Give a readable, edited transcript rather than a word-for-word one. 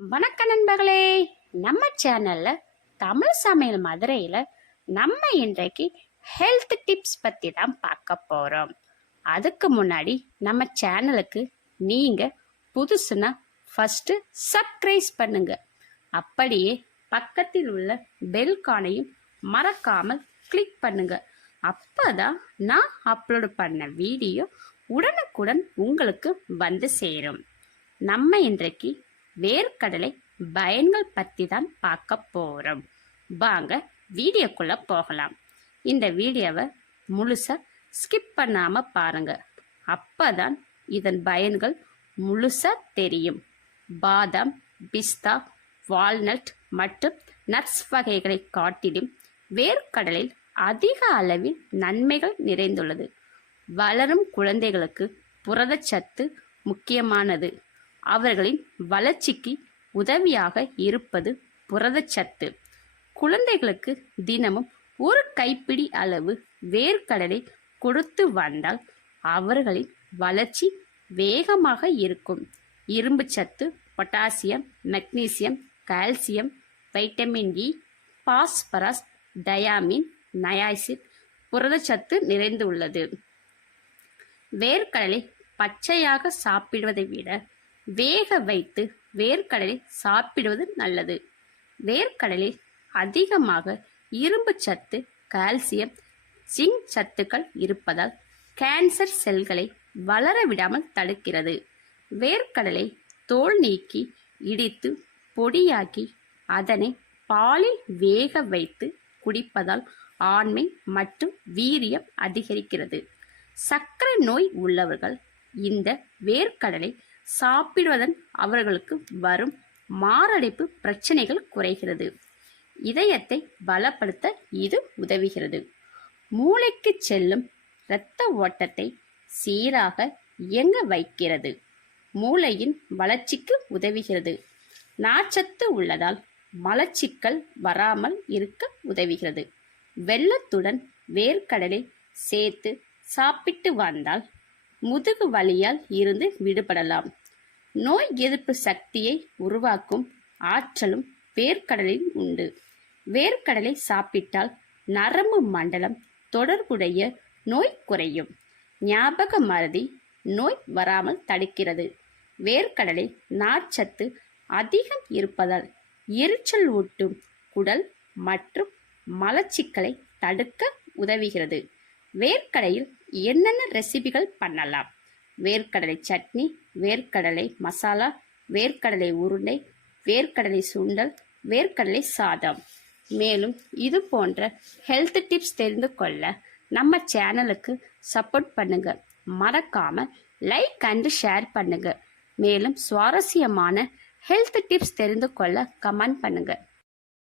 வணக்க நண்பர்களே, நம்ம சேனல்ல தமிழ் சமையல் மதுரையில நம்ம இன்றைக்கு ஹெல்த் டிப்ஸ் பத்தி தான் பார்க்க போறோம். அதுக்கு முன்னாடி நம்ம சேனலுக்கு நீங்க புதுசுனா ஃபர்ஸ்ட் சப்ஸ்கிரைப் பண்ணுங்க. அப்படியே பக்கத்தில் உள்ள பெல் கானையும் மறக்காமல் கிளிக் பண்ணுங்க. அப்பதான் நான் அப்லோட் பண்ண வீடியோ உடனுக்குடன் உங்களுக்கு வந்து சேரும். நம்ம இன்றைக்கு வேர்க்கடலை பயன்கள் பற்றி தான் பார்க்க போகிறோம். வாங்க வீடியோக்குள்ளே போகலாம். இந்த வீடியோவை முழுசாக ஸ்கிப் பண்ணாமல் பாருங்க. அப்பதான் இதன் பயன்கள் முழுசாக தெரியும். பாதாம், பிஸ்தா, வால்நட் மற்றும் நட்ஸ் வகைகளை காட்டிலும் வேர்க்கடலில் அதிக அளவில் நன்மைகள் நிறைந்துள்ளது. வளரும் குழந்தைகளுக்கு புரதச்சத்து முக்கியமானது. அவர்களின் வளர்ச்சிக்கு உதவியாக இருப்பது புரதச்சத்து. குழந்தைகளுக்கு தினமும் ஒரு கைப்பிடி அளவு வேர்க்கடலை கொடுத்து வந்தால் அவர்களின் வளர்ச்சி வேகமாக இருக்கும். இரும்பு சத்து, potassium, magnesium, calcium, vitamin E, phosphorus, thiamine, niacin, புரதச்சத்து நிறைந்துள்ளது. வேர்க்கடலை பச்சையாக சாப்பிடுவதை விட வேக வைத்து வேர்க்கடலை சாப்பிடுவது நல்லது. வேர்க்கடலில் அதிகமாக இரும்பு சத்து, கால்சியம், ஜிங்க் சத்துக்கள் இருப்பதால் கேன்சர் செல்களை வளர விடாமல் தடுக்கிறது. வேர்க்கடலை தோல் நீக்கி இடித்து பொடியாக்கி அதனை பாலில் வேக வைத்து குடிப்பதால் ஆண்மை மற்றும் வீரியம் அதிகரிக்கிறது. சர்க்கரை நோய் உள்ளவர்கள் இந்த வேர்க்கடலை சாப்பிடுவதன் அவர்களுக்கு வரும் மாரடைப்பு பிரச்சனைகள் குறைகிறது. இதயத்தை பலப்படுத்த இது உதவுகிறது. மூளைக்கு செல்லும் இரத்த ஓட்டத்தை சீராக இயங்க வைக்கிறது. மூளையின் வளர்ச்சிக்கு உதவுகிறது. நார்ச்சத்து உள்ளதால் மலச்சிக்கல் வராமல் இருக்க உதவுகிறது. வெல்லத்துடன் வேர்க்கடலை சேர்த்து சாப்பிட்டு வந்தால் முதுகு வலியால் இருந்து விடுபடலாம். நோய் எதிர்ப்பு சக்தியை உருவாக்கும் ஆற்றலும் வேர்க்கடலில் உண்டு. வேர்க்கடலை சாப்பிட்டால் நரம்பு மண்டலம் தொடர்புடைய நோய் குறையும். ஞாபக மறதி நோய் வராமல் தடுக்கிறது. வேர்க்கடலை நார்ச்சத்து அதிகம் இருப்பதால் எரிச்சல் ஊட்டும் குடல் மற்றும் மலச்சிக்கலை தடுக்க உதவுகிறது. வேர்க்கடலையில் என்னென்ன ரெசிபிகள் பண்ணலாம்? வேர்க்கடலை சட்னி, வேர்க்கடலை மசாலா, வேர்க்கடலை உருண்டை, வேர்க்கடலை சுண்டல், வேர்க்கடலை சாதம். மேலும் இது போன்ற ஹெல்த் டிப்ஸ் தெரிந்து கொள்ள நம்ம சேனலுக்கு சப்போர்ட் பண்ணுங்க. மறக்காம லைக் அண்ட் ஷேர் பண்ணுங்க. மேலும் சுவாரஸ்யமான ஹெல்த் டிப்ஸ் தெரிந்து கொள்ள கமெண்ட் பண்ணுங்க.